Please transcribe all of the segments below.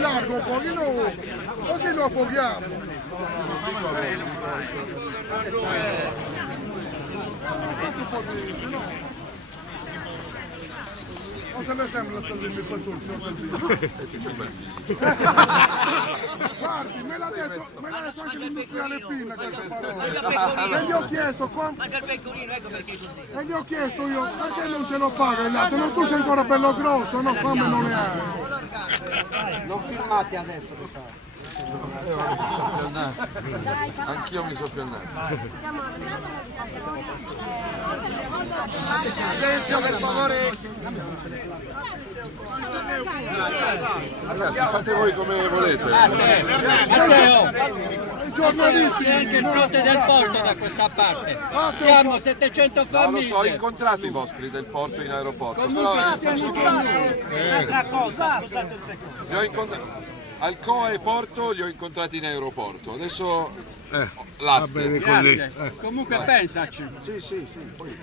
Largo un pochino, così lo affoghiamo. Non se ne sembra Salvini questo il signor Salvini. Guardi, me l'ha detto anche l'industriale Pinna questa parola. E gli ho chiesto io, perché non ce lo paga il latte? Non tu sei ancora bello grosso, no? Fame non ne hai. Non filmate adesso, Anch'io mi so piannato. Silenzio per favore. Ragazzi, fate voi come volete. I giornalisti C'è anche il fronte del porto da questa parte. Siamo 700 No, lo famiglie. so, ho incontrato i vostri del porto in aeroporto. Un'altra cosa, scusate un secondo. Li ho incontrati. Alcoa e Porto li ho incontrati in aeroporto. Adesso va bene così. Grazie. Comunque pensaci. Sì, poi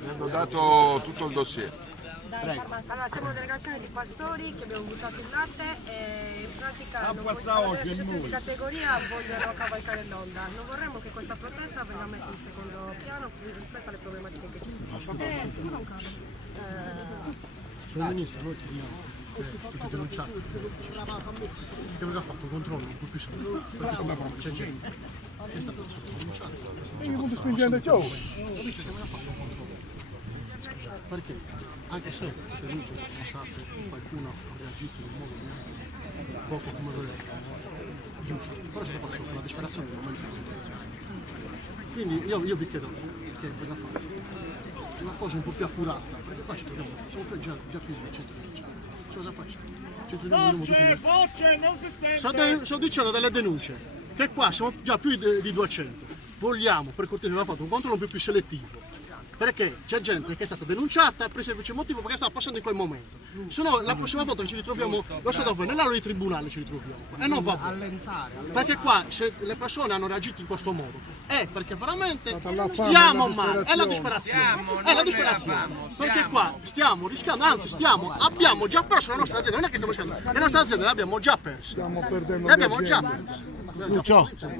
mi hanno dato tutto il dossier. Allora, siamo una delegazione di pastori che abbiamo buttato il latte e in pratica non vogliono le associazioni di categoria vogliono cavalcare l'onda. Non vorremmo che questa protesta venga messa in secondo piano rispetto alle problematiche che ci sono. Signor Ministro, noi chiediamo tutti i denunciati che aveva fatto un controllo in cui c'è gente che è stata denunciata. E io voglio spingere ciò. Scusa, perché? Anche se queste denunce ci sono state, qualcuno ha reagito in un modo poco come voleva, giusto, però è stato fatto sotto la disperazione del momento. Quindi io vi chiedo che venga fatto una cosa un po' più accurata, perché qua ci troviamo, siamo già più di 110. Cosa facciamo? Sto dicendo delle denunce, che qua siamo già più di 200. Vogliamo, per cortesia, fatto un controllo un po' più selettivo. Perché c'è gente che è stata denunciata per il semplice motivo perché stava passando in quel momento. Se no la prossima volta che ci ritroviamo, lo so dove, nell'aula di tribunale ci ritroviamo. E non va bene. Perché qua se le persone hanno reagito in questo modo è perché veramente stiamo male, è la disperazione. È la disperazione. Perché qua stiamo rischiando, anzi abbiamo già perso la nostra azienda, non è che stiamo rischiando, le nostre aziende le abbiamo già perse. Stiamo perdendo le abbiamo già perse.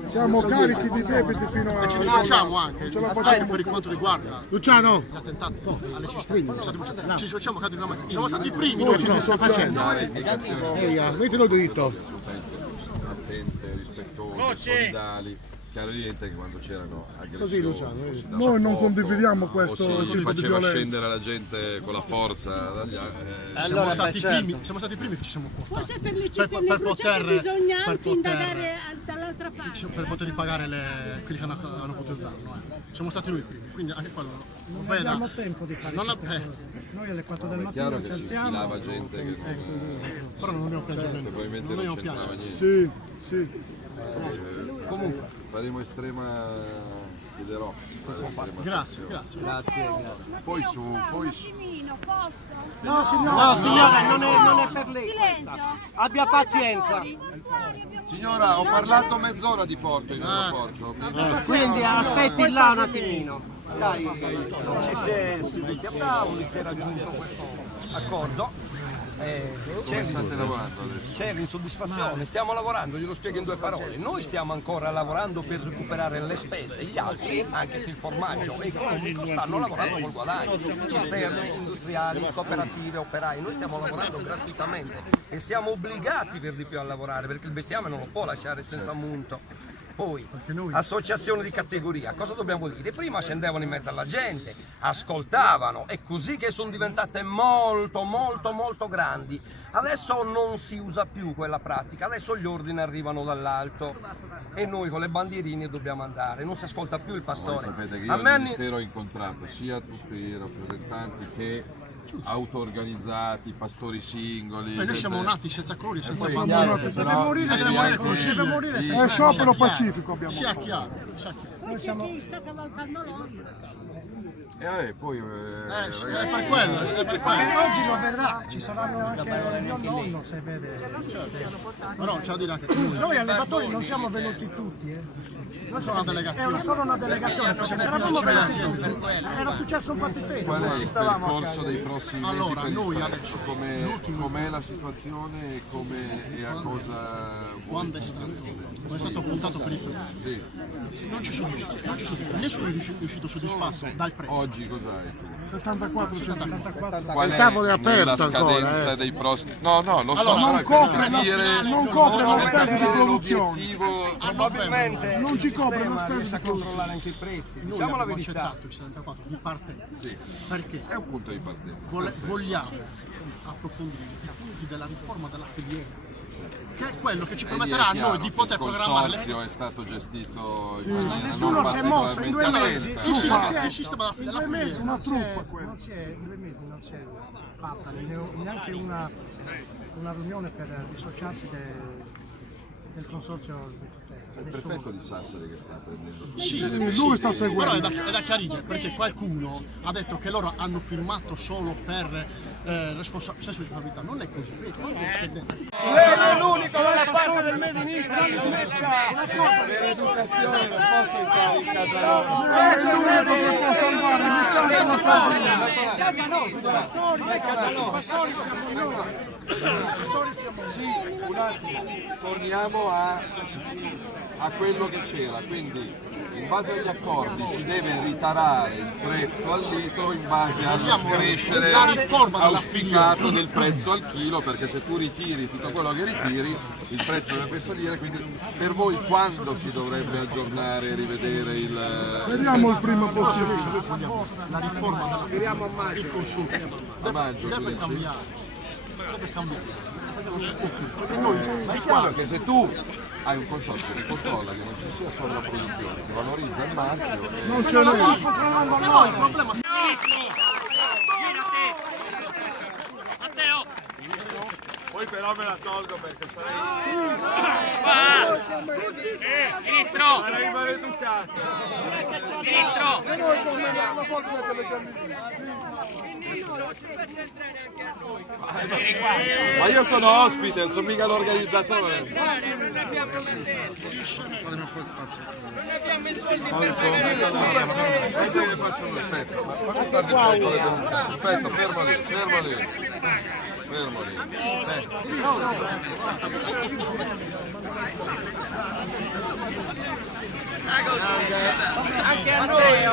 Siamo carichi di debiti fino a... E ci dissociamo anche, per quanto riguarda Luciano! l'attentato alle cisterne, ci dissociamo anche di una macchina. Siamo stati i primi, Noi ci dissociamo. Mettilo dritto. Attente, rispettose, solidali. Chiaro evidente che quando c'erano aggressioni, Così Luciano, noi non condividiamo questo tipo di faceva violenza. scendere la gente con la forza dagli siamo stati i primi che ci siamo portati Forse per le cisterne bruciate bisogna anche indagare dall'altra parte. per poter ripagare quelli che hanno fatto il danno. Siamo stati noi i primi, quindi anche quello Non abbiamo tempo di fare Noi alle 4 del è mattino chiaro ci che si alziamo. infilava gente che però non abbiamo pianto niente. probabilmente non c'entrava niente. Sì. Comunque faremo estrema, chiederò. Grazie. Poi No signora, non è per lei questa. Abbia pazienza. signora, ho parlato mezz'ora di Porto in aeroporto. Quindi aspetti là un attimino. Dai. Ci si è seduti a tavoli, si è raggiunto questo accordo. C'è l'insoddisfazione, stiamo lavorando, glielo spiego in 2 parole. Noi stiamo ancora lavorando per recuperare le spese, gli altri, anche se il formaggio economico, stanno lavorando col guadagno. Cisterne, industriali, cooperative, operai, noi stiamo lavorando gratuitamente e siamo obbligati per di più a lavorare perché il bestiame non lo può lasciare senza munto. Poi, associazione di categoria, cosa dobbiamo dire? Prima scendevano in mezzo alla gente, ascoltavano, è così che sono diventate molto grandi. Adesso non si usa più quella pratica, adesso gli ordini arrivano dall'alto e noi con le bandierine dobbiamo andare, non si ascolta più il pastore. Voi sapete che io al Ministero ho incontrato sia tutti i rappresentanti che auto-organizzati, pastori singoli. Noi siamo nati senza cori, senza poi famiglie. Deve morire, deve morire. Sì, È sciopero pacifico abbiamo Sia fatto. chiaro, sia chiaro. Perché sta cavalcando Londra. E poi Sì, ragazzi, è per quello, è per quello. Oggi lo verrà, ci saranno anche mio nonno se vede. Però c'è da dire anche che Noi allevatori non siamo venuti tutti, noi sono una delegazione. È solo una delegazione, perché se eravamo venuti tutti, era successo un pattifero, qual è non ci il stavamo a percorso dei prossimi mesi? Allora, per il noi progetto? adesso, Com'è la situazione e, e a cosa Quando è stato puntato per i prezzi? Sì. Non ci sono nessuno è riuscito soddisfatto dal prezzo. Oggi cos'hai tu? 74 74. Qual Il tavolo è aperto la ancora, scadenza dei prossimi? No, lo so, Allora, però non è per copre, capire- non copre la per spesa di capire produzione. l'obiettivo. Probabilmente Non ci il copre sistema la spesa riesce a di produzione. controllare anche i prezzi, Noi diciamo la abbiamo verità. accettato il 74 di partenza. Sì, Perché è un punto di partenza. vogliamo approfondire i punti della riforma della filiera, che è quello che ci permetterà a noi di poter programmare le Il consorzio è stato gestito in Ma maniera nessuno non si è mosso in 2 mesi. particolarmente il attenta. sistema In della 2 mesi filiera. una truffa quella. In 2 mesi non si è fatta neanche una riunione per dissociarsi del consorzio di tutela. Il prefetto di Sassari che sta prendendo Sì, lui sta seguendo. Però è da chiarire perché qualcuno ha detto che loro hanno firmato solo per senso di responsabilità. Non è così. Lei è l'unico dalla parte del Made in Italy, un attimo, torniamo a quello che c'era, quindi in base agli accordi si deve ritarare il prezzo al litro in base al crescere la riforma della auspicato del prezzo al chilo, perché se tu ritiri tutto quello che ritiri il prezzo deve salire, quindi per voi quando si dovrebbe aggiornare e rivedere il... Vediamo il prima possibile. La riforma della filiera, il consorzio a maggio, tu deve dici? cambiare. Deve cambiare. Perché non si può più. Perché noi, Ma è chiaro che se tu hai un consorzio che controlla che non ci sia sovrapproduzione, che valorizza il marchio, Non ce n'è. però il problema Poi però me la tolgo perché sarei... Ministro! Sarei maleducato. Ministro! Ma io sono ospite, non sono mica l'organizzatore. Non abbiamo Senti che faccio un aspetta, ma fammi stare di fare con le denunce. Aspetta, fermo lì. Fermo lì. Anche a noi!